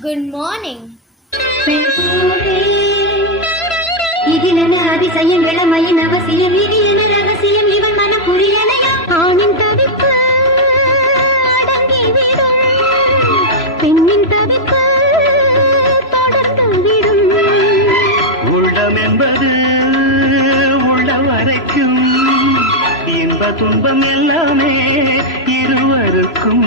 Good morning. இதிலென அதிசயம் இளமையின் அவசியம் இதிலென ரகசியம் இவன் மனம் புரியலையா ஆணின் தவிப்பு அடங்கிவிடும் பெண்ணின் தவிப்பு தொடர்ந்துவிடும் உள்ளம் என்பது உள்ள வரைக்கும் இன்ப துன்பம் எல்லாமே இருவருக்கும்